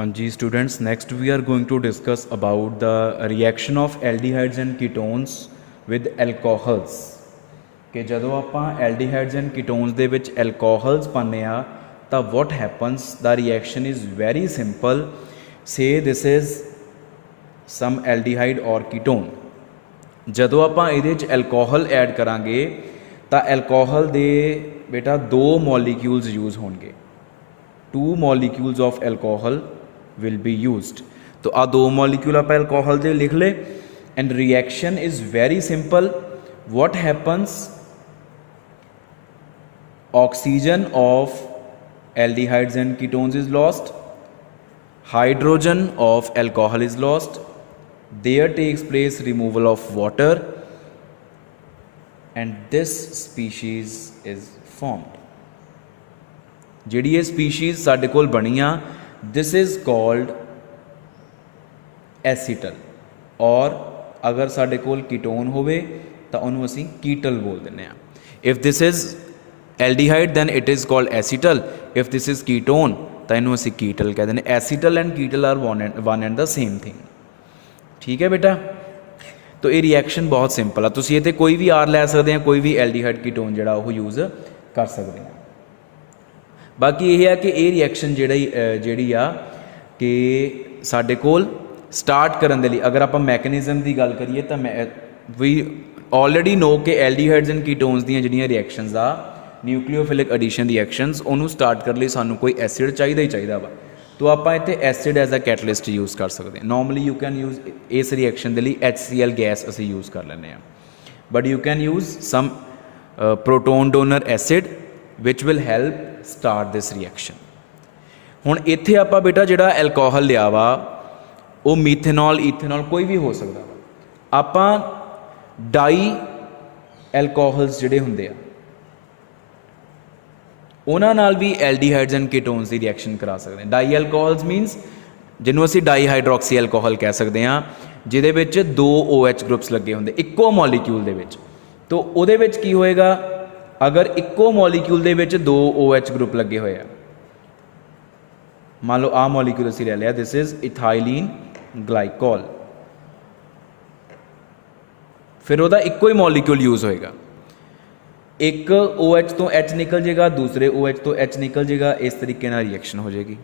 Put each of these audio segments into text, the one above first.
हाँ जी students, next we are going to discuss about the reaction of aldehydes and ketones with alcohols. कि जदों ਆਪਾਂ aldehydes and ketones ਦੇ ਵਿੱਚ एल्कोहल्स ਪਾਉਂਦੇ ਆ ਤਾਂ what happens, the reaction is very simple. Say this is some aldehyde or ketone. ਜਦੋਂ ਆਪਾਂ ਇਹਦੇ ਵਿੱਚ एल्कोहल ऐड करांगे ਤਾਂ एल्कोहल ਦੇ बेटा दो मॉलिक्यूल्स यूज़ होंगे, 2 molecules of alcohol will be used. तो आ 2 molecule आप alcohol दे लिख ले and reaction is very simple. What happens? Oxygen of aldehydes and ketones is lost, hydrogen of alcohol is lost, there takes place removal of water and this species is formed. ਜਿਹੜੀ ਇਹ species ਸਾਡੇ ਕੋਲ ਬਣੀ ਆ, this is called acetal, ਔਰ ਅਗਰ ਸਾਡੇ ਕੋਲ ਕੀਟੋਨ ਹੋਵੇ ਤਾਂ ਉਹਨੂੰ ਅਸੀਂ ਕੀਟਲ ਬੋਲ ਦਿੰਦੇ ਆ। If this is aldehyde then it is called acetal, if this is ketone ਤਾਂ ਇਹਨੂੰ ਅਸੀਂ ਕੀਟਲ ਕਹਿ ਦਿੰਦੇ। Acetal and ketal are one and the same thing. ਠੀਕ ਹੈ ਬੇਟਾ, ਤਾਂ ਇਹ ਰਿਐਕਸ਼ਨ ਬਹੁਤ ਸਿੰਪਲ ਆ। ਤੁਸੀਂ ਇਹ 'ਤੇ ਕੋਈ ਵੀ ਆਰ ਲੈ ਸਕਦੇ ਆ, ਕੋਈ ਵੀ ਐਲਡੀਹਾਈਡ ਕੀਟੋਨ ਜਿਹੜਾ ਉਹ ਯੂਜ਼ ਕਰ ਸਕਦੇ ਆ। ਬਾਕੀ ਇਹ ਹੈ ਕਿ ਇਹ ਰਿਐਕਸ਼ਨ ਜਿਹੜੀ ਆ ਕਿ ਸਾਡੇ ਕੋਲ ਸਟਾਰਟ ਕਰਨ ਦੇ ਲਈ ਅਗਰ ਆਪਾਂ ਮੈਕੈਨਿਜ਼ਮ ਦੀ ਗੱਲ ਕਰੀਏ ਤਾਂ ਵੀ ਆਲਰੇਡੀ ਨੋ ਕਿ ਐਲਡੀਹਾਈਡਸ ਐਂਡ ਕੀਟੋਨਸ ਦੀਆਂ ਜਿਹੜੀਆਂ ਰਿਐਕਸ਼ਨਸ ਆ, ਨਿਊਕਲੀਓਫਿਲਿਕ ਐਡੀਸ਼ਨ ਰਿਐਕਸ਼ਨਸ, ਉਹਨੂੰ ਸਟਾਰਟ ਕਰਨ ਲਈ ਸਾਨੂੰ ਕੋਈ ਐਸਿਡ ਚਾਹੀਦਾ ਹੀ ਚਾਹੀਦਾ ਵਾ। ਤਾਂ ਆਪਾਂ ਇੱਥੇ acid as a catalyst use ਕਰ ਸਕਦੇ ਹਾਂ। ਨੋਰਮਲੀ ਯੂ ਕੈਨ ਯੂਜ਼ ਇਸ ਰਿਐਕਸ਼ਨ ਦੇ ਲਈ HCl ਗੈਸ ਅਸੀਂ ਯੂਜ਼ ਕਰ ਲੈਂਦੇ ਹਾਂ, but you can use some proton donor acid which will help start this reaction. ਹੁਣ ਇੱਥੇ ਆਪਾਂ ਬੇਟਾ ਜਿਹੜਾ ਐਲਕੋਹਲ ਲਿਆ ਵਾ ਉਹ ਮੀਥੇਨੋਲ, ਈਥੇਨੋਲ ਕੋਈ ਵੀ ਹੋ ਸਕਦਾ ਵਾ। ਆਪਾਂ ਡਾਈ ਐਲਕੋਹਲਸ ਜਿਹੜੇ ਹੁੰਦੇ ਆ ਉਹਨਾਂ ਨਾਲ ਵੀ ਐਲਡੀਹਾਈਡਸ ਐਂਡ ਕੀਟੋਨਸ ਦੀ ਰਿਐਕਸ਼ਨ ਕਰਾ ਸਕਦੇ ਹਾਂ। ਡਾਈ ਐਲਕੋਹਲਸ ਮੀਨਸ ਜਿਹਨੂੰ ਅਸੀਂ ਡਾਈ ਹਾਈਡਰੋਕਸੀ ਐਲਕੋਹਲ ਕਹਿ ਸਕਦੇ ਹਾਂ, ਜਿਹਦੇ ਵਿੱਚ 2 OH ਗਰੁੱਪਸ ਲੱਗੇ ਹੁੰਦੇ ਇੱਕੋ ਮੋਲੀਕਿਊਲ ਦੇ ਵਿੱਚ। ਤਾਂ ਉਹਦੇ ਵਿੱਚ ਕੀ ਹੋਏਗਾ, ਅਗਰ ਇੱਕੋ ਮੋਲੀਕਿਊਲ ਦੇ ਵਿੱਚ 2 OH ਗਰੁੱਪ ਲੱਗੇ ਹੋਏ ਆ, ਮੰਨ ਲਓ ਆਹ ਮੋਲੀਕਿਊਲ ਅਸੀਂ ਲੈ ਲਿਆ, ਦਿਸ ਇਜ਼ ਇਥਾਈਲੀਨ ਗਲਾਈਕੋਲ, ਫਿਰ ਉਹਦਾ ਇੱਕੋ ਹੀ ਮੋਲੀਕਿਊਲ ਯੂਜ਼ ਹੋਏਗਾ। ਇੱਕ OH ਤੋਂ H ਨਿਕਲ ਜਾਏਗਾ, ਦੂਸਰੇ OH ਤੋਂ H ਨਿਕਲ ਜਾਏਗਾ, ਇਸ ਤਰੀਕੇ ਨਾਲ ਰਿਐਕਸ਼ਨ ਹੋ ਜਾਏਗੀ।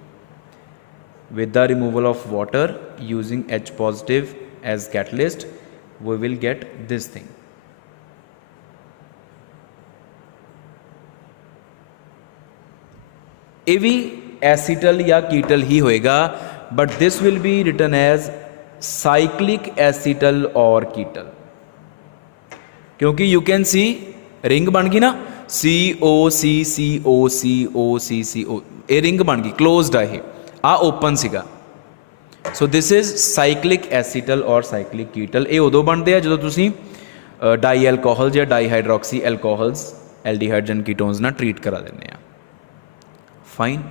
With the removal of water using H positive as catalyst we will get this thing. ਇਹ ਵੀ ਐਸੀਟਲ ਜਾਂ ਕੀਟਲ ਹੀ ਹੋਏਗਾ, but this will be written as cyclic acetal or ketal, ਕਿਉਂਕਿ ਯੂ ਕੈਨ ਸੀ ਰਿੰਗ ਬਣ ਗਈ ਨਾ, COCCOCOCCO, ਇਹ ਰਿੰਗ ਬਣ ਗਈ, ਕਲੋਜ਼ਡ ਆ, ਇਹ ਆ ਓਪਨ ਸੀਗਾ। ਸੋ ਦਿਸ ਇਜ਼ ਸਾਈਕਲਿਕ ਐਸੀਟਲ ਔਰ ਸਾਈਕਲਿਕ ਕੀਟਲ। ਇਹ ਉਦੋਂ ਬਣਦੇ ਆ ਜਦੋਂ ਤੁਸੀਂ ਡਾਈ ਐਲਕੋਹਲ ਜਾਂ ਡਾਈ ਹਾਈਡਰੋਕਸੀ ਐਲਕੋਹਲਸ ਐਲਡੀਹਾਈਡਸ ਐਂਡ ਕੀਟੋਨਸ ਨਾਲ ਟਰੀਟ ਕਰਾ ਦਿੰਦੇ ਆ। ਫਾਈਨ।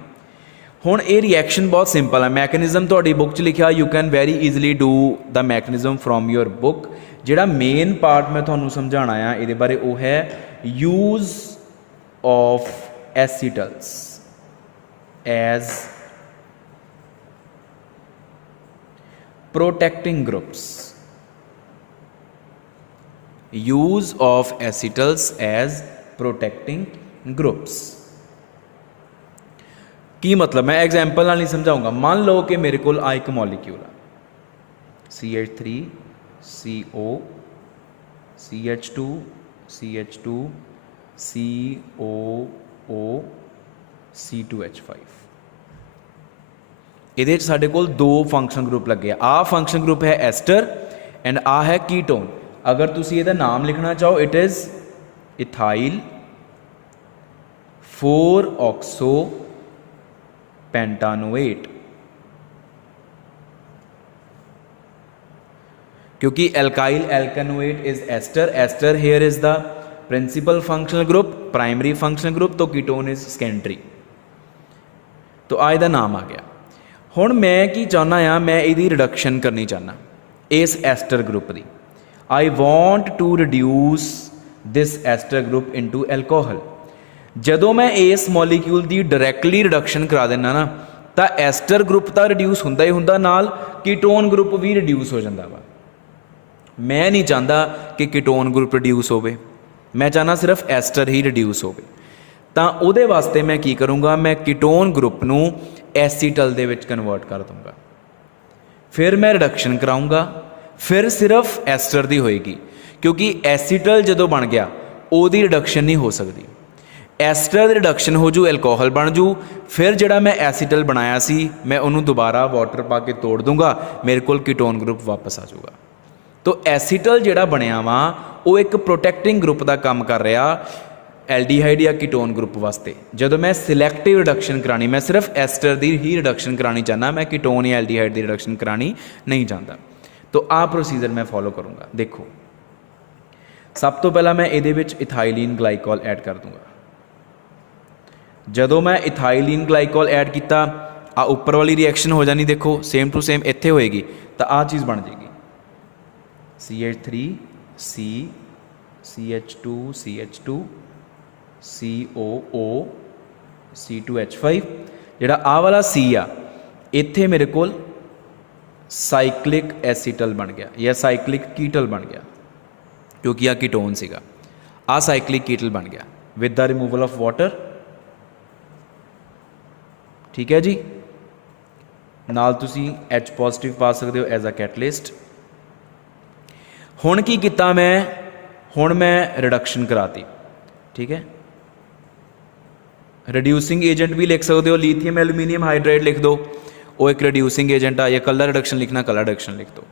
ਹੁਣ ਇਹ ਰਿਐਕਸ਼ਨ ਬਹੁਤ ਸਿੰਪਲ ਹੈ। ਮੈਕੈਨਿਜ਼ਮ ਤੁਹਾਡੀ ਬੁੱਕ 'ਚ ਲਿਖਿਆ, you can very easily do the mechanism from your book. ਜਿਹੜਾ ਮੇਨ ਪਾਰਟ ਮੈਂ ਤੁਹਾਨੂੰ ਸਮਝਾਉਣਾ ਆ ਇਹਦੇ ਬਾਰੇ ਉਹ ਹੈ use of acetals as protecting groups. use of acetals as protecting groups। ਕੀ ਮਤਲਬ, ਮੈਂ ਐਗਜ਼ਾਮਪਲ ਨਾਲ ਨਹੀਂ ਸਮਝਾਊਂਗਾ। ਮੰਨ ਲਓ ਕਿ ਮੇਰੇ ਕੋਲ ਆ ਇੱਕ ਮੋਲੀਕਿਊਲ ਆ, CH3CO CH2 CH2 COO C2H5। ਇਹਦੇ 'ਚ ਸਾਡੇ ਕੋਲ 2 ਫੰਕਸ਼ਨ ਗਰੁੱਪ ਲੱਗੇ ਆ। ਆਹ ਫੰਕਸ਼ਨ ਗਰੁੱਪ ਹੈ ਐਸਟਰ ਐਂਡ ਆਹ ਹੈ ਕੀਟੋਨ। ਅਗਰ ਤੁਸੀਂ ਇਹਦਾ ਨਾਮ ਲਿਖਣਾ ਚਾਹੋ, ਇਟ ਇਜ਼ ਇਥਾਈਲ 4-oxo पेंटानोएट, क्योंकि alkyl alkanoate is ester. Ester here is the principal functional group, primary functional group, तो कीटोन इज सेकेंडरी। तो आज का नाम आ गया। हुण मैं की चाहना आ, मैं इसकी रिडक्शन करनी चाहना इस एस्टर ग्रुप की। I want to reduce this ester group into alcohol. जदों मैं इस मॉलीक्यूल की डायरैक्टली रिडक्शन करा देना ना, ਤਾਂ ਐਸਟਰ ਗਰੁੱਪ ਤਾਂ ਰਿਡਿਊਸ ਹੁੰਦਾ ਹੀ ਹੁੰਦਾ, ਨਾਲ ਕੀਟੋਨ ਗਰੁੱਪ ਵੀ ਰਿਡਿਊਸ ਹੋ ਜਾਂਦਾ ਵਾ। ਮੈਂ ਨਹੀਂ ਚਾਹੁੰਦਾ ਕਿ ਕੀਟੋਨ ਗਰੁੱਪ ਰਿਡਿਊਸ ਹੋਵੇ, ਮੈਂ ਚਾਹੁੰਦਾ ਸਿਰਫ ਐਸਟਰ ਹੀ ਰਿਡਿਊਸ ਹੋਵੇ। ਤਾਂ ਉਹਦੇ ਵਾਸਤੇ ਮੈਂ ਕੀ ਕਰੂੰਗਾ, ਮੈਂ ਕੀਟੋਨ ਗਰੁੱਪ ਨੂੰ ਐਸੀਟਲ ਦੇ ਵਿੱਚ ਕਨਵਰਟ ਕਰ ਦੂੰਗਾ। ਫਿਰ ਮੈਂ ਰਿਡਕਸ਼ਨ ਕਰਾਊਂਗਾ, ਫਿਰ ਸਿਰਫ ਐਸਟਰ ਦੀ ਹੋਏਗੀ, ਕਿਉਂਕਿ ਐਸੀਟਲ ਜਦੋਂ ਬਣ ਗਿਆ ਉਹਦੀ ਰਿਡਕਸ਼ਨ ਨਹੀਂ ਹੋ ਸਕਦੀ। ਐਸਟਰ ਦੀ ਰਿਡਕਸ਼ਨ ਹੋ ਜੂ, ਐਲਕੋਹਲ ਬਣ ਜੂ, ਫਿਰ ਜਿਹੜਾ ਮੈਂ ਐਸੀਟਲ ਬਣਾਇਆ ਸੀ ਮੈਂ ਉਹਨੂੰ ਦੁਬਾਰਾ ਵਾਟਰ ਪਾ ਕੇ ਤੋੜ ਦੂੰਗਾ, ਮੇਰੇ ਕੋਲ ਕੀਟੋਨ ਗਰੁੱਪ ਵਾਪਸ ਆ ਜਾਊਗਾ। ਤੋ ਐਸੀਟਲ ਜਿਹੜਾ ਬਣਿਆ ਵਾ ਉਹ ਇੱਕ ਪ੍ਰੋਟੈਕਟਿੰਗ ਗਰੁੱਪ ਦਾ ਕੰਮ ਕਰ ਰਿਹਾ ਐਲਡੀਹਾਈਡ ਜਾਂ ਕੀਟੋਨ ਗਰੁੱਪ ਵਾਸਤੇ। ਜਦੋਂ ਮੈਂ ਸਿਲੈਕਟਿਵ ਰਿਡਕਸ਼ਨ ਕਰਾਣੀ, ਮੈਂ ਸਿਰਫ ਐਸਟਰ ਦੀ ਹੀ ਰਿਡਕਸ਼ਨ ਕਰਾਣੀ ਚਾਹੁੰਦਾ, ਮੈਂ ਕੀਟੋਨ ਜਾਂ ਐਲਡੀਹਾਈਡ ਦੀ ਰਿਡਕਸ਼ਨ ਕਰਾਣੀ ਨਹੀਂ ਚਾਹੁੰਦਾ। ਤੋ ਆਹ ਪ੍ਰੋਸੀਜਰ ਮੈਂ ਫੋਲੋ ਕਰੂੰਗਾ। ਦੇਖੋ, ਸਭ ਤੋਂ ਪਹਿਲਾਂ ਮੈਂ ਇਹਦੇ ਵਿੱਚ ਇਥਾਈਲੀਨ ਗਲਾਈਕੋਲ ਐਡ ਕਰ ਦੂੰਗਾ। ਜਦੋਂ ਮੈਂ ਇਥਾਈਲੀਨ ਗਲਾਈਕੋਲ ਐਡ ਕੀਤਾ, ਆ ਉੱਪਰ ਵਾਲੀ ਰਿਐਕਸ਼ਨ ਹੋ ਜਾਣੀ, ਦੇਖੋ ਸੇਮ ਟੂ ਸੇਮ ਇੱਥੇ ਹੋਏਗੀ, ਤਾਂ ਆਹ ਚੀਜ਼ ਬਣ ਜਾਏਗੀ CH3C CH2 CH2 COO C2H5। ਜਿਹੜਾ ਆਹ ਵਾਲਾ C ਆ, ਇੱਥੇ ਮੇਰੇ ਕੋਲ ਸਾਈਕਲਿਕ ਐਸੀਟਲ ਬਣ ਗਿਆ ਜਾਂ ਸਾਈਕਲਿਕ ਕੀਟਲ ਬਣ ਗਿਆ, ਕਿਉਂਕਿ ਆ ਕੀਟੋਨ ਸੀਗਾ। ਆ ਸਾਈਕਲਿਕ ਕੀਟਲ ਬਣ ਗਿਆ with the removal of water. ਠੀਕ ਹੈ ਜੀ, ਨਾਲ ਤੁਸੀਂ H ਪੋਜ਼ਿਟਿਵ ਪਾ ਸਕਦੇ ਹੋ ਐਜ਼ ਅ ਕੈਟਲਿਸਟ। ਹੁਣ ਕੀ ਕੀਤਾ ਮੈਂ, ਹੁਣ ਮੈਂ ਰਿਡਕਸ਼ਨ ਕਰਾਤੀ। ਠੀਕ ਹੈ, ਰਿਡਿਊਸਿੰਗ ਏਜੰਟ ਵੀ ਲਿਖ ਸਕਦੇ ਹੋ, ਲੀਥੀਅਮ ਐਲੂਮੀਨੀਅਮ ਹਾਈਡਰਾਈਡ ਲਿਖ ਦਿਓ, ਉਹ ਇੱਕ ਰਿਡਿਊਸਿੰਗ ਏਜੰਟ ਆ। ਜਾਂ ਕਲਰ ਰਿਡਕਸ਼ਨ ਲਿਖਣਾ, ਕਲਰ ਰਿਡਕਸ਼ਨ ਲਿਖ ਦਿਓ।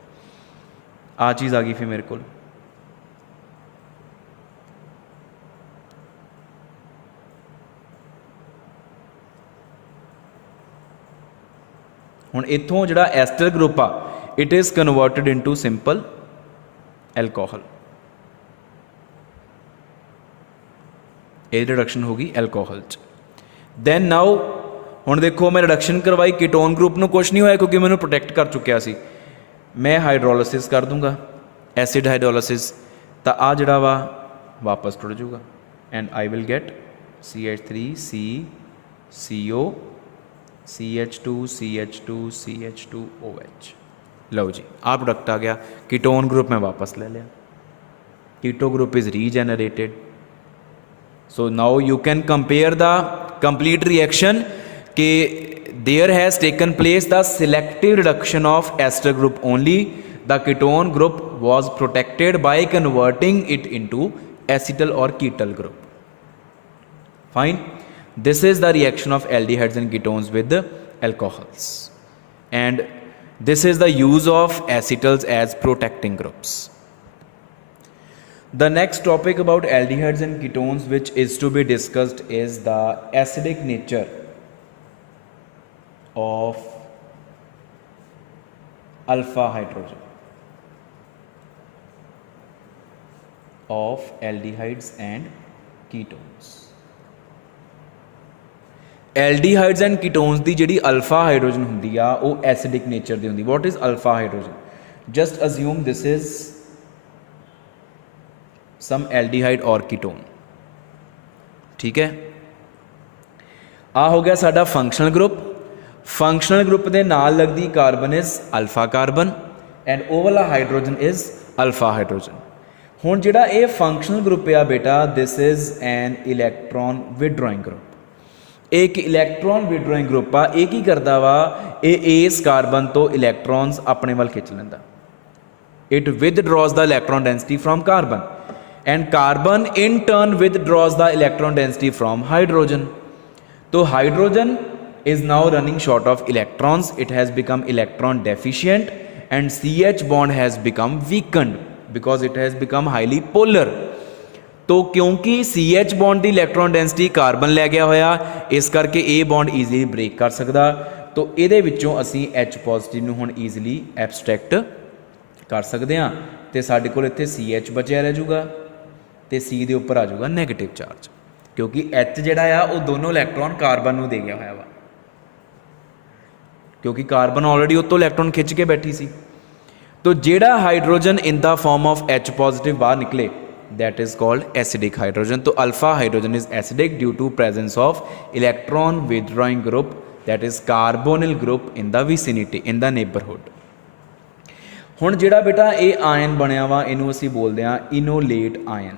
ਆ ਚੀਜ਼ ਆ ਗਈ ਫਿਰ ਮੇਰੇ ਕੋਲ। ਹੁਣ ਇੱਥੋਂ ਜਿਹੜਾ ਐਸਟਰ ਗਰੁੱਪ ਆ, it is converted into simple alcohol. ਇਹ ਰਿਡਕਸ਼ਨ ਹੋ ਗਈ ਐਲਕੋਹਲ 'ਚ। ਦੈਨ ਨਾਓ ਹੁਣ ਦੇਖੋ, ਮੈਂ ਰਿਡਕਸ਼ਨ ਕਰਵਾਈ, ਕੀਟੋਨ ਗਰੁੱਪ ਨੂੰ ਕੁਛ ਨਹੀਂ ਹੋਇਆ ਕਿਉਂਕਿ ਮੈਨੂੰ ਪ੍ਰੋਟੈਕਟ ਕਰ ਚੁੱਕਿਆ ਸੀ। ਮੈਂ ਹਾਈਡਰੋਲਿਸਿਸ ਕਰ ਦੂੰਗਾ, ਐਸਿਡ ਹਾਈਡਰੋਲਿਸਿਸ, ਤਾਂ ਆ ਜਿਹੜਾ ਵਾ ਵਾਪਸ ਟੁੱਟ ਜਾਊਗਾ and I will get CH3C CO CH2 CH2 CH2OH। ਲਓ ਜੀ, ਆਹ ਪ੍ਰੋਡਕਟ ਆ ਗਿਆ। ਕੀਟੋਨ ਗਰੁੱਪ ਮੈਂ ਵਾਪਸ ਲੈ ਲਿਆ, keto group is regenerated. So now you can compare the complete reaction कि there has taken place the selective reduction of ester group only. The ketone group was protected by converting it into acetal or ketal group. Fine. This is the reaction of aldehydes and ketones with alcohols, and this is the use of acetals as protecting groups. The next topic about aldehydes and ketones which is to be discussed is the acidic nature of alpha hydrogen of aldehydes and ketones. Aldehydes and ketones ਦੀ ਜਿਹੜੀ alpha hydrogen ਹੁੰਦੀ ਆ ਉਹ acidic nature ਦੀ ਹੁੰਦੀ। What is alpha hydrogen? Just assume this is some aldehyde or ketone. ठीक है, आ हो गया साडा फंक्शनल ग्रुप। फंक्शनल ग्रुप के नाल लगती carbon is alpha carbon and ओ वाला हाइड्रोजन इज अल्फा हाइड्रोजन। हुण जिहड़ा ये फंक्शनल ग्रुप आ बेटा, this is an electron withdrawing group. एक इलैक्ट्रॉन विड्रॉइंग ग्रुप आ, ये की करता वा, ये इस कार्बन तो इलैक्ट्रॉन्स अपने वाल खिंच लैंदा। It withdraws the electron density from carbon and carbon in turn withdraws the electron density from hydrogen. So hydrogen is now running short of electrons, it has become electron deficient and CH bond has become weakened because it has become highly polar. तो क्योंकि CH bond की electron density carbon लै गया होया, इस करके A bond easily break कर सकता। तो ये असी H पॉजिटिव नूं हुण ईजीली एब्सट्रैक्ट कर सकते हैं, तो साडे कोल इत्थे CH बचिया रह जाऊगा तो C के उपर आ जाऊगा नैगेटिव चार्ज, क्योंकि H जिहड़ा आ वो दोनों इलैक्ट्रॉन कार्बन नूं दे गया होया वा, क्योंकि कार्बन ऑलरेडी उत्तों इलैक्ट्रॉन खिंच के बैठी सी। तो जिहड़ा hydrogen in the form of H positive बाहर निकले, that is called acidic hydrogen. तो alpha hydrogen is acidic due to presence of electron withdrawing group that is carbonyl group in the vicinity in the neighbourhood. हुण जिहड़ा बेटा ये ion बनिया वा इनू असीं बोलदे हां enolate ion,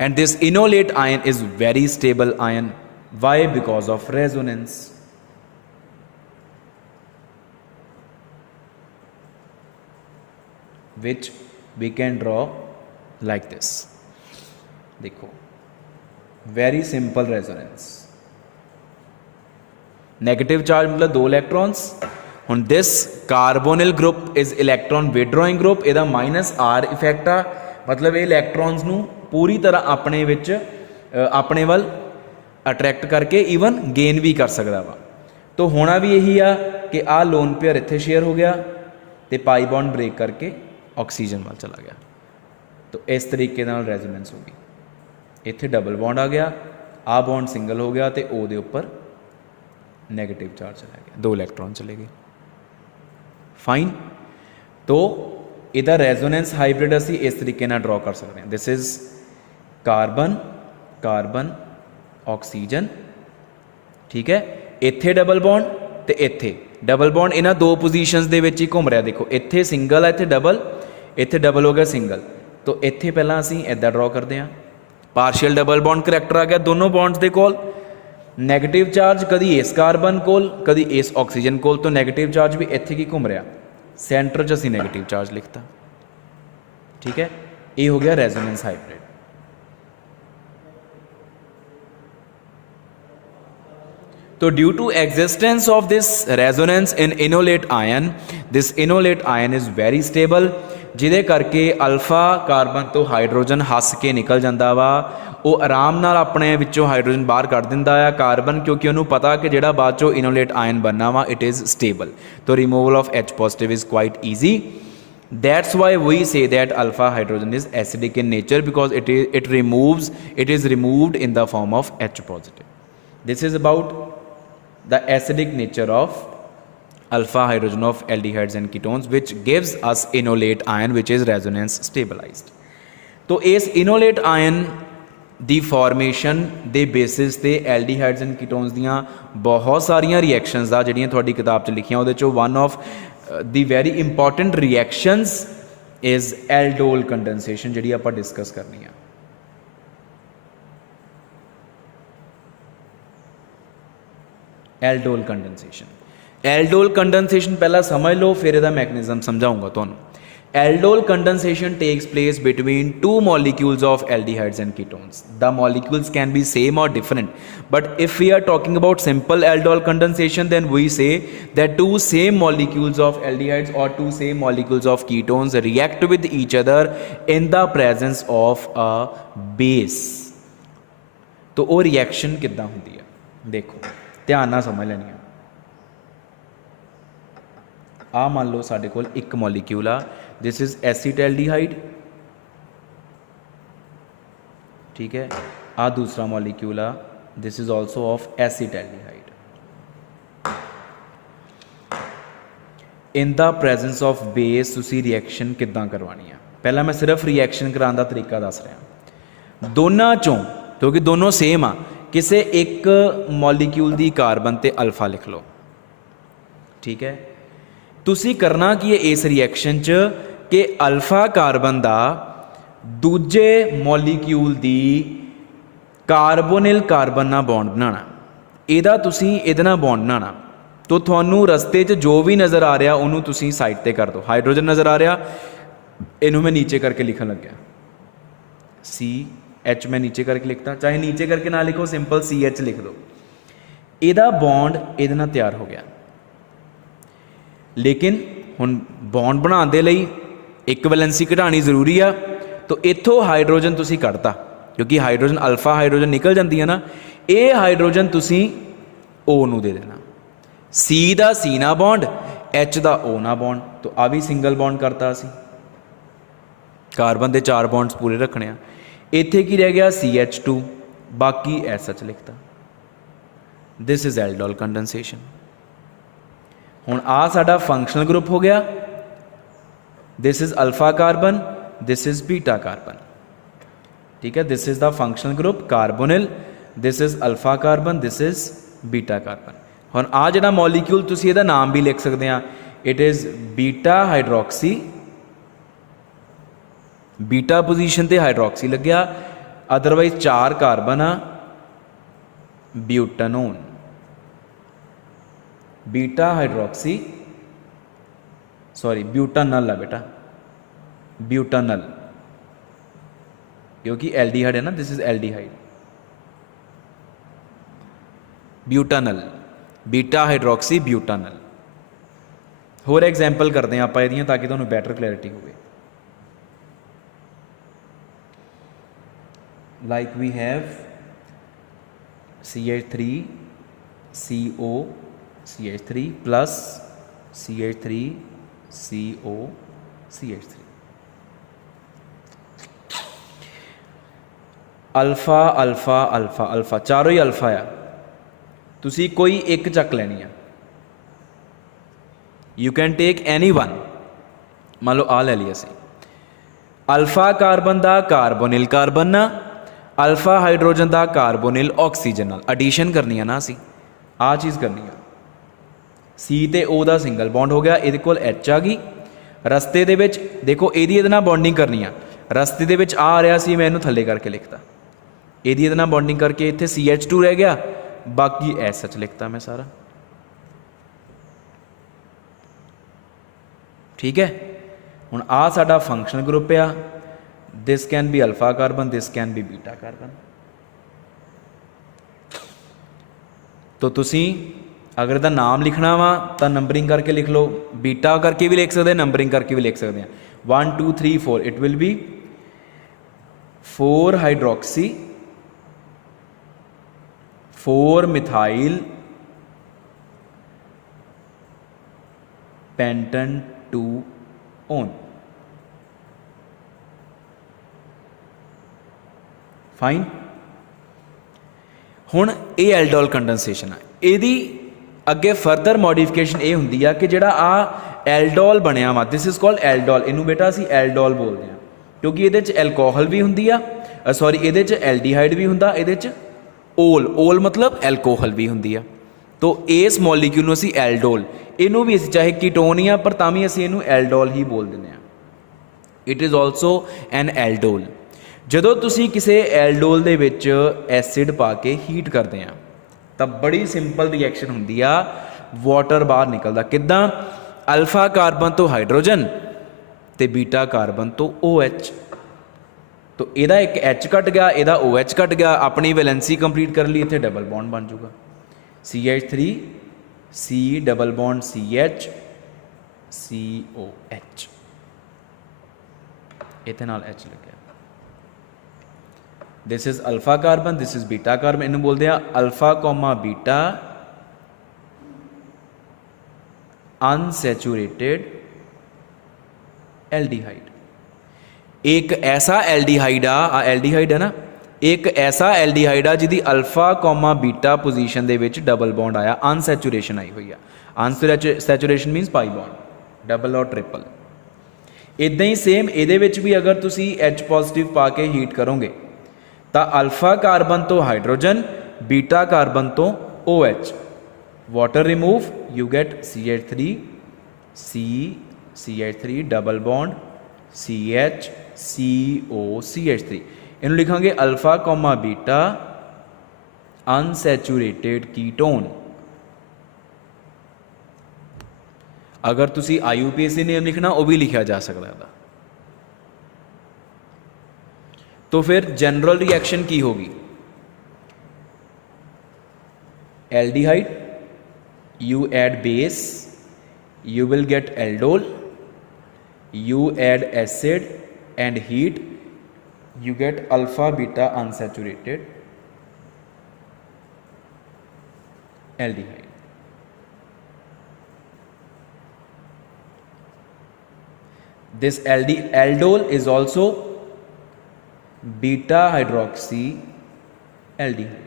and this enolate ion is very stable ion. Why? Because of resonance. Which we can draw like this. देखो very simple resonance, negative charge मतलब 2 इलैक्ट्रॉन्स। हुण this carbonyl group is electron withdrawing group, इहदा -R effect आ, मतलब ये इलैक्ट्रॉन्स नू पूरी तरह अपने विच अपने वल अट्रैक्ट करके ईवन गेन भी कर सकता वा। तो होना भी यही आ कि आ लोन पेयर इत्थे शेयर हो गया तो पाई बॉन्ड ब्रेक करके ऑक्सीजन वाल चला गया। तो इस तरीके नाल रेजोनेंस होगी। इत्थे डबल बॉन्ड आ गया, आ बॉन्ड सिंगल हो गया तो ओ दे उपर नैगेटिव चार्ज चला गया, 2 इलैक्ट्रॉन चले गए। फाइन। तो इहदा रेजोनेंस हाइब्रिड असी इस तरीके नाल ड्रॉ कर सकते हैं। This is carbon carbon oxygen, ठीक है। इत्थे डबल बॉन्ड तो इत्थे डबल बॉन्ड, इन्हां 2 पोजीशनस दे विच ही घूम रहा। देखो इत्थे सिंगल है, इत्थे डबल हो गया सिंगल। तो इत्थे पहला असीं इदां ड्रॉ करते हैं, पार्शियल डबल बॉन्ड करैक्टर आ गया दोनों बॉन्ड्स दे कोल। नैगेटिव चार्ज कदी इस कार्बन कोल कदी इस ऑक्सीजन कोल, तो नैगेटिव चार्ज भी इत्थे की घूम रहा, सेंटर च असीं नैगेटिव चार्ज लिखता, ठीक है। ये हो गया रेजोनेंस हाइब्रिड। तो due to existence of this resonance in enolate ion, this enolate ion is very stable, जिहदे करके अल्फा कार्बन तो हाइड्रोजन हस के निकल जाता वा, वो आराम नाल अपने विचों हाइड्रोजन बाहर कढ़ दिंदा है कार्बन, क्योंकि उन्होंने पता कि जिहड़ा बाद चों इनोलेट आयन बनना वा इट इज़ स्टेबल। तो removal of H positive is quite easy. That's why we say that alpha hydrogen is acidic in nature, because it is removed in the form of H positive. This is about the acidic nature of alpha hydrogen of aldehydes and ketones, which gives us enolate ion which is resonance stabilized. तो इस enolate ion ਦੀ formation ਦੇ basis ਤੇ ਐਲਡੀਹਾਈਡਸ and ਕੀਟੋਨਸ ਦੀਆਂ ਬਹੁਤ ਸਾਰੀਆਂ reactions ਆ ਜਿਹੜੀਆਂ ਤੁਹਾਡੀ ਕਿਤਾਬ 'ਚ ਲਿਖੀਆਂ। ਉਹਦੇ 'ਚੋਂ one of the very important reactions is aldol condensation, ਜਿਹੜੀ ਆਪਾਂ ਡਿਸਕਸ ਕਰਨੀ ਆ। एल्डोल कंडेंसेशन, एल्डोल कंडेंसेशन पहला समझ लो, फिर इसका मैकेनिज्म समझाऊंगा तुहानू। Aldol condensation takes place between 2 molecules of aldehydes and ketones. The molecules can be same or different, but if we are talking about simple aldol condensation, then we say that 2 same molecules of aldehydes or 2 same molecules of ketones react with each other in the presence of a base. तो वो reaction किद्दां हुंदी है, देखो ध्यान नाल समझ लैनी है। आ मान लो साडे कोल एक मॉलीक्यूल आ, दिस इज एसिटैल्डिहाइड, ठीक है। आ दूसरा मॉलीक्यूल आ, this is also of acetaldehyde. In the presence of base तुसी रिएक्शन किद्दां करवानी है, पहला मैं सिर्फ रिएक्शन कराने का तरीका दस रहा। दोनों चों, क्योंकि दोनों सेम आ, किसी एक मॉलीक्यूल दी कार्बन ते अल्फा लिख लो, ठीक है। तुसी करना की है इस रिएक्शन च कि अल्फा कार्बन दा दूजे मॉलीक्यूल दी कार्बोनिल कार्बन नाल बॉन्ड बनाना, इहदा तुसी इहदे नाल बॉन्ड बनाना। तो तुहानू रस्ते च जो भी नज़र आ रहा उन्होंने तुसी साइड ते कर दो। हाइड्रोजन नज़र आ रहा, इनू मैं नीचे करके लिखन लग गया, CH मैं नीचे करके लिखता, चाहे नीचे करके ना लिखो, सिंपल CH लिख दो। इहदा बॉन्ड इहदे नाल तैयार हो गया, लेकिन हुण बॉन्ड बनाने दे लई एक वैलेंसी घटानी जरूरी आ। तो इत्थों हाइड्रोजन तुसी कढ़ता, क्योंकि हाइड्रोजन अल्फा हाइड्रोजन निकल जाती है ना, ये हाइड्रोजन तुसी O नू दे देना, C दा C ना बॉन्ड, H दा O ना बॉन्ड। तो आ भी सिंगल बॉन्ड करता असी, कार्बन के 4 बॉन्ड्स पूरे रखने आ। इत्थे की रह गया CH2, बाकी SH लिखता। This is aldol condensation. हुण आ साडा फंक्शनल ग्रुप हो गया, this is alpha carbon, this is beta carbon, ठीक है। This is the functional group carbonyl, this is alpha carbon, this is beta carbon. हुण आ जिहड़ा मॉलीक्यूल तुसीं इहदा नाम भी लिख सकते हैं, it is beta hydroxy, beta position ते हाइड्रोक्सी लग्या, अदरवाइज 4 कार्बन आ, butanone, beta hydroxy, sorry butanal है बेटा, ब्यूटानल, क्योंकि एल्डिहाइड है ना, this is aldehyde, butanal, beta hydroxy butanal. होर एग्जाम्पल करते हैं आप इहदियां ताकि तुहानूं बैटर क्लैरिटी होवे। Like we have CH3 CO CH3 plus CH3 CO CH3, alpha alpha alpha alpha, चारों ही अल्फा आ, तुसी कोई एक चक लैनी है, you can take any one. मान लो आ ले लिया सी, अल्फा कार्बन का कार्बोनिल कार्बन ना, अल्फा हाइड्रोजन का कार्बोनिल ऑक्सीजन नाल एडिशन करनी है ना, असी आ चीज़ करनी है। सी ते ओ का सिंगल बॉन्ड हो गया, ये कोल एच आ गई, रस्ते दे विच देखो ਇਹਦੀ ਇਹਦੇ ਨਾਲ बॉन्डिंग करनी है, रस्ते दे विच आ रहा सी, मैं इनू थले करके लिखता, ਇਹਦੀ ਇਹਦੇ ਨਾਲ बॉन्डिंग करके इत्थे CH2 रह गया, बाकी SH लिखता मैं सारा, ठीक है। हुण आ साडा फंक्शनल ग्रुप आ, this can be alpha carbon, this can be beta carbon. तो तुसी अगर इसका नाम लिखना वा तो नंबरिंग करके लिख लो, बीटा करके भी लिख सकते हैं, नंबरिंग करके भी लिख सकते हैं, 1 2 3 4, it will be 4 hydroxy 4 methyl pentan 2 one, fine. हुण ये एल्डोल कंडेंसेशन है, यदी अगे फर्दर मॉडिफिकेशन ये होंगी है कि जिहड़ा आ एल्डोल बनया वा, दिस इज कॉल्ड एल्डोल, इनू बेटा असी एल्डोल बोलते हैं, क्योंकि ये एल्कोहल भी होंगी आ, सॉरी ये एल्डिहाइड भी होंदा, ये ओल, ओल मतलब एल्कोहल भी होंगी आ। तो इस मॉलीक्यूल नूं असी एल्डोल, इनू भी असी चाहे कीटोन ही आ पर तां भी असी इनू एल्डोल ही बोल देंगे, it is also an aldol. जदों तुसी किसी एल्डोल दे विच एसिड पा के हीट करते हैं तो बड़ी सिंपल रिएक्शन होंदी आ, वाटर बाहर निकलता, किद्दां, अल्फा कार्बन तो हाइड्रोजन ते बीटा कार्बन तो OH, तो यदा एक H घट गया, यदा OH घट गया, अपनी वैलेंसी कंप्लीट कर ली, इत्थे डबल बॉन्ड बन जाऊगा, CH3 C double bond CH COH, इत्थे नाल H लग गया। This is alpha carbon, this is beta carbon, इन्हू बोलते हैं alpha comma beta unsaturated aldehyde. एक ऐसा एल्डिहाइड आ, एल्डिहाइड है ना, एक ऐसा एल्डिहाइड आ जिहदी अल्फा कॉमा बीटा पोजीशन दे विच डबल बॉन्ड आया, अनसैचुरेशन आई हुई है, unsaturation means pi bond, double और ट्रिपल। इदां ही सेम इहदे विच भी अगर तुसी H पॉजिटिव पा के हीट करोगे तो अल्फा कार्बन तो हाइड्रोजन, बीटा कार्बन तो OH, water remove, you get CH3 C CH3 double bond CH CO CH3, इन्हू लिखांगे alpha comma beta unsaturated ketone. अगर तुसी IUPAC नेम लिखना वो भी लिखा जा सकता है। तो फिर जनरल रिएक्शन की होगी, aldehyde, you add base, you will get aldol, you add acid and heat, you get alpha beta unsaturated aldehyde. This aldol is also beta hydroxy aldehyde.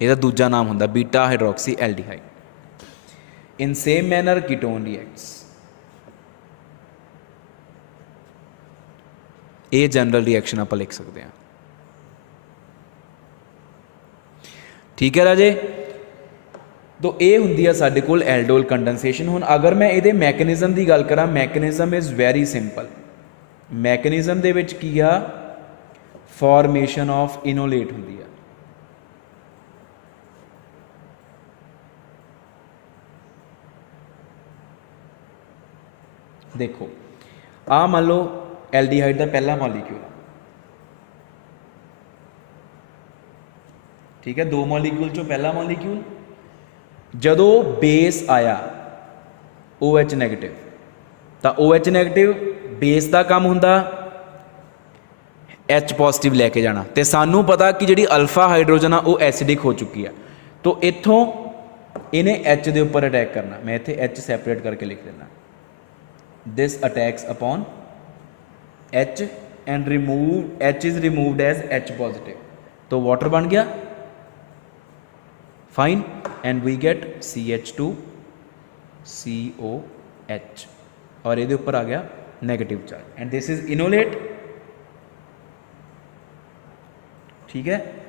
ਇਹਦਾ ਦੂਜਾ ਨਾਮ ਹੁੰਦਾ beta hydroxy aldehyde. In same manner ketone reacts. ये general reaction आप लिख सकते हैं। ठीक है राजे, तो ये हुंदी है साडे कोल एल्डोल कंडेंसेशन। हुण अगर मैं ये मैकेनिज़म की गल करा, mechanism is very simple. Mechanism दे विच की आ, फॉर्मेशन ऑफ इनोलेट हुंदी है। देखो आ मान लो एल्डिहाइड का पहला मॉलीक्यूल, ठीक है, 2 मॉलीक्यूल चो पहला मॉलीक्यूल जदों बेस आया OH नैगेटिव, तो OH नैगेटिव बेस का काम हुंदा H पॉजिटिव लैके जाना, तो सानू पता कि जिहड़ी अल्फा हाइड्रोजन आ वो एसिडिक हो चुकी है, तो इत्थों इन्हें H के उपर अटैक करना। मैं इत्थे H सैपरेट करके लिख देना, this attacks upon H and remove H is removed as H positive, तो वाटर बन गया, fine, and we gate CH2COH और ये ऊपर आ गया negative charge, and this is enolate. ठीक है,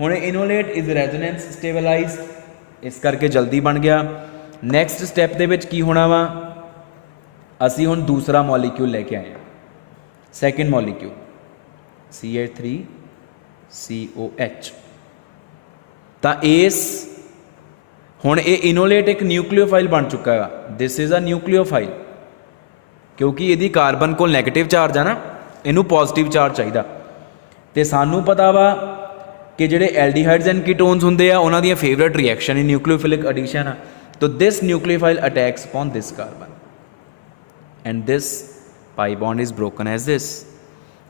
हुण इनोलेट इज रेजोनेंस स्टेबलाइज, इस करके जल्दी बन गया। नैक्सट स्टैप दे विच की होना वा, असी हुण दूसरा मॉलीक्यूल लेके आए हैं, सैकेंड मॉलीक्यूल CH3COH। तो इस हुण ये इनोलेट एक न्यूक्लियोफाइल बन चुका है, दिस इज़ अ न्यूक्लियोफाइल, क्योंकि यदि कार्बन को नैगेटिव चार्ज है ना, इनू पॉजिटिव चार्ज चाहिए, तो सानू पता वा कि जिहड़े एल्डिहाइड्स एंड कीटोन्स हुंदे आ उन्हां दी फेवरेट रिएक्शन ही न्यूक्लियोफिलिक एडिशन आ, तो this nucleophile attacks upon this carbon and this pi bond is broken as this,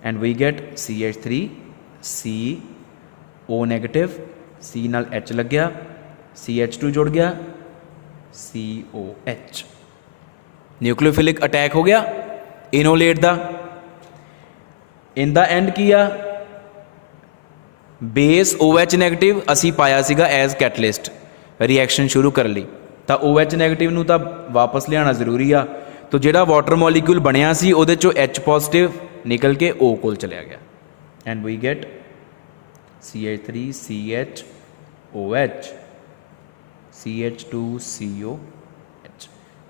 and we get CH3CO negative, C नाल H लग गया, CH2 जुड़ गया, COH, न्यूक्लियोफिलिक अटैक हो गया इनोलेट दा। इन द एंड किया बेस OH नैगेटिव असी पाया सीगा एज कैटलिस्ट, रिएक्शन शुरू कर ली, तो OH नैगेटिव नू तां वापस लियाना जरूरी आ, तो जिहड़ा वाटर मॉलीक्यूल बनया सी उहदे चों H पॉजिटिव निकल के O कोल चलिया गया, and we get CH3CHOH CH2COH,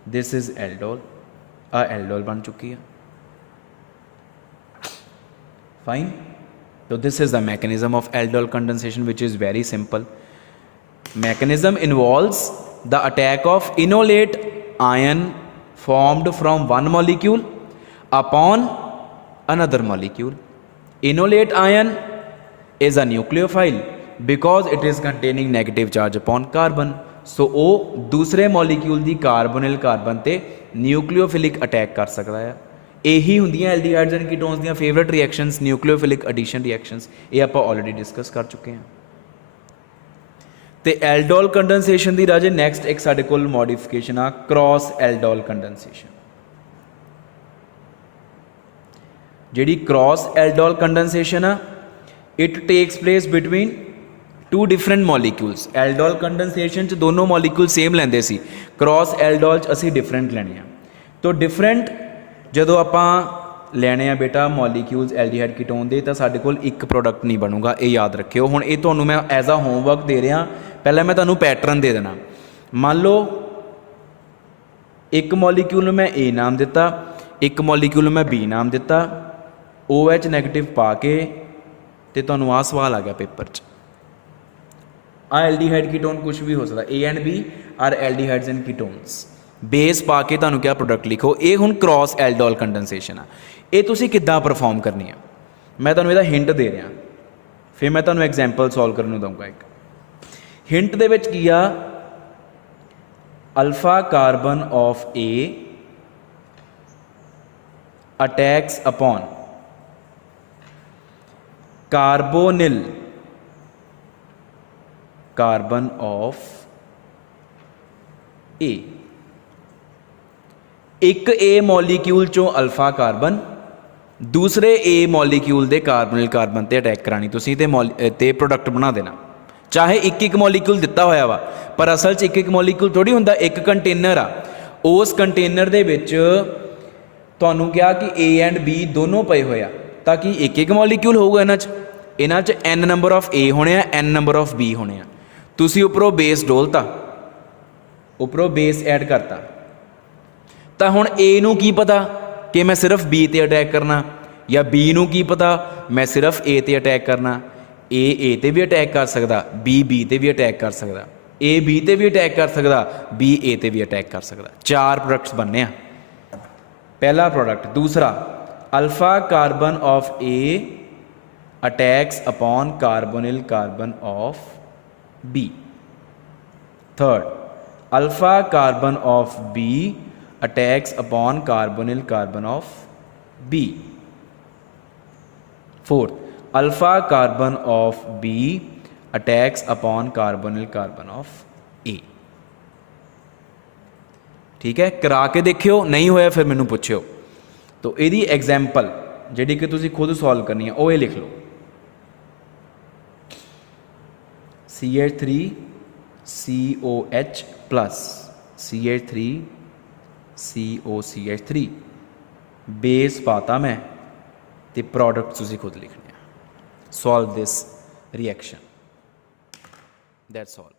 this is aldol, aldol बन चुकी है, फाइन। तो this is the mechanism of aldol condensation which is very simple. Mechanism involves the attack of enolate ion formed from one molecule upon another molecule. Inolate ion is a nucleophile because it is containing negative charge upon carbon. So वो दूसरे molecule दी carbonyl carbon ते nucleophilic attack कर सकता है। यही हुंदियां aldehydes and ketones दी favourite reactions, nucleophilic addition reactions, ये आप ऑलरेडी डिस्कस कर चुके हैं। तो एल्डोल कंडेंसेशन की राजे नैक्सट एक साडे कोल मॉडिफिकेशन आ क्रॉस एल्डोल कंडेंसेशन। जिहड़ी क्रॉस एल्डोल कंडेंसेशन आ, it takes place between 2 different molecules. Aldol condensation च दोनों मॉलीक्यूल सेम लैंदे सी, क्रॉस एल्डोल च असी डिफरेंट लैने आ। तो डिफरेंट जदों आपां लैने आ बेटा मॉलीक्यूल्स एल्डिहाइड कीटोन दे, तो साडे कोल एक प्रोडक्ट नहीं बनूगा, ये याद रखियो। हुण ये तुहानूं मैं एज अ होमवर्क दे रहा, पहले मैं तुहानूं पैटर्न दे देना। मान लो एक मॉलीक्यूल मैं ए नाम दिता, एक मॉलीक्यूल मैं बी नाम दिता, OH नैगेटिव पा के ते तुहानूं आ सवाल आ गया पेपर च, आ एल्डिहाइड कीटोन कुछ भी हो सकता, A and B are aldehydes and ketones, base पा के तुहानूं क्या प्रोडक्ट लिखो। ये हुण क्रॉस एल्डोल कंडेंसेशन आ, ये तुसीं किद्दां परफॉर्म करनी है, मैं तुहानूं इहदा हिंट दे रहा, फिर मैं तुहानूं एग्जाम्पल सॉल्व करन नूं दूंगा। एक हिंट दे विच की आ, alpha carbon of A attacks upon carbonyl carbon of A। एक A मॉलीक्यूल चों अल्फा कार्बन दूसरे A मॉलीक्यूल दे कार्बोनिल कार्बन ते अटैक करानी तुसीं ते प्रोडक्ट बना देना। चाहे एक एक मॉलीक्यूल दिता होया वा, पर असल च एक एक मॉलीक्यूल थोड़ी हुंदा, एक कंटेनर आ, उस कंटेनर दे विच तुहानूं कहा कि A एंड B दोनों पए होया, ताकि एक एक मॉलीक्यूल होगा इन्हां च n नंबर ऑफ ए होने आ, n नंबर ऑफ बी होने आ। तुसी उपरों बेस डोलता, उपरों बेस ऐड करता, तो हुण ए नूं की पता कि मैं सिर्फ बी ते अटैक करना, या बी नूं की पता मैं सिर्फ ए ते अटैक करना। ए ते भी अटैक कर सकदा, बी ते भी अटैक कर सकदा, ए बी ते भी अटैक कर सकदा, बी ए ते भी अटैक कर सकदा। 4 प्रोडक्ट्स बनने आ, पहला प्रोडक्ट। दूसरा, alpha carbon of A attacks upon carbonyl carbon of B. Third, alpha carbon of B attacks upon carbonyl carbon of B. Fourth, alpha carbon of B attacks upon carbonyl carbon of A. ठीक है, करा के देखियो, नहीं होया फिर मैनू पुछियो। तो यदी एग्जाम्पल जी कि तुसी खुद सॉल्व करनी है वो ये लिख लो, CH3 COH plus CH3 COCH3 base पाता मैं, तो प्रोडक्ट तुसी खुद लिखने। Solve this reaction, that's all.